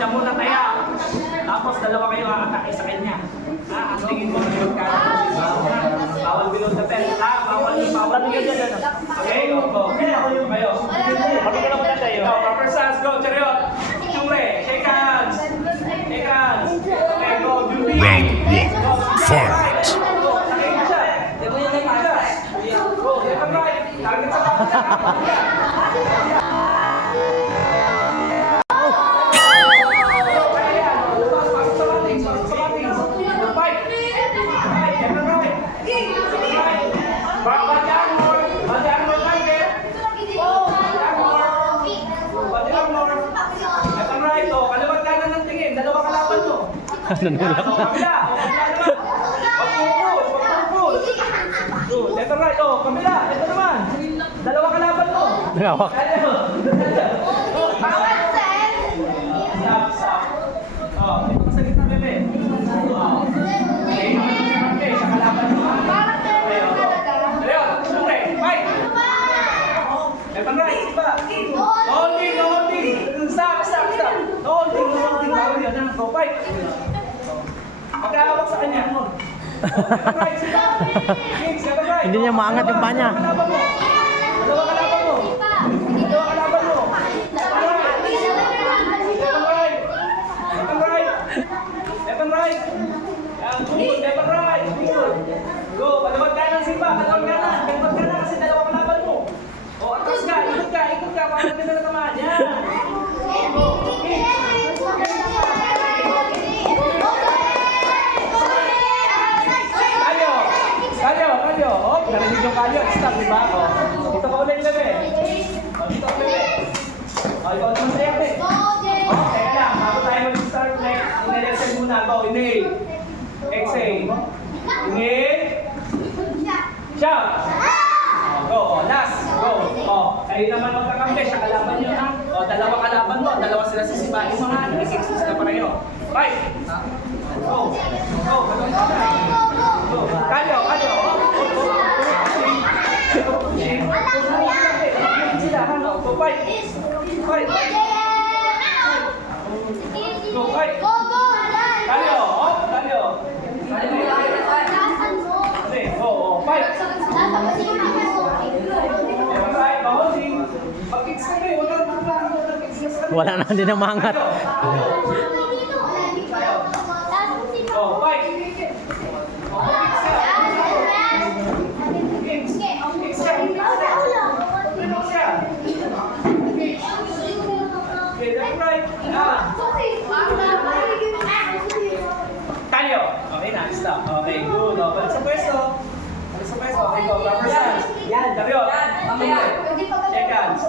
Diyan muna tayo. Tapos dalawa kayo aatake sa kanya. Ang tingin mo yung kanan. Bawal below the belt. Bawal ka dyan. Okay, go. Kayo. Pagkakala mo na tayo. Proper stance, go. Chariot. Chumre. Shake hands. Shake hands. Okay, go. Round 1. Fight! Go. Left and right. Target sa kapatid. Nanulak na. Left and right, kabila, ito naman. Dalawa kalaban mo. Nangawak. Stop. Dito ka sa gitna, bebe. Okay, sa kalaban mo. Ayun, siyempre, fight. Left and right, iba. No holding. Stop. No holding. Bawal yun, go fight. Magkakawak sa kanya. Hindi niya maangat yung paa niya. Dalawa kalaban mo. Left and right. Good, left and right. Good. Go, kalawag kanan Simba. Kalawag kanan kasi dalawa kalaban mo. Atras ka, ikot ka. Para hindi na natamaan. Yan. Kalyo. Narinig yung kalyo. Stop, diba? Dito ka ulit labi. Dito ka ulit. Ikaw naman sa yabi. Teka lang. Bago tayo mag-start next, inhale muna. Go, inhale. Exhale. Inhale. Shout. Go, last. Go. Kayo naman magkakampi. Siya kalaban nyo, ha? Dalawa kalaban mo. Dalawa sila sisipahin mo, ha? Ikiksis sila pareho. Fight. Go. Kalyo. Go fight. Go fight. Kalyo. Go fight. Wala na din ang mangat. Go fight. Kalyo. Okay na, stop. Okay, good. Balik sa pwesto. Okay, go. Rubber stance. Yan, Chariot. Check hands.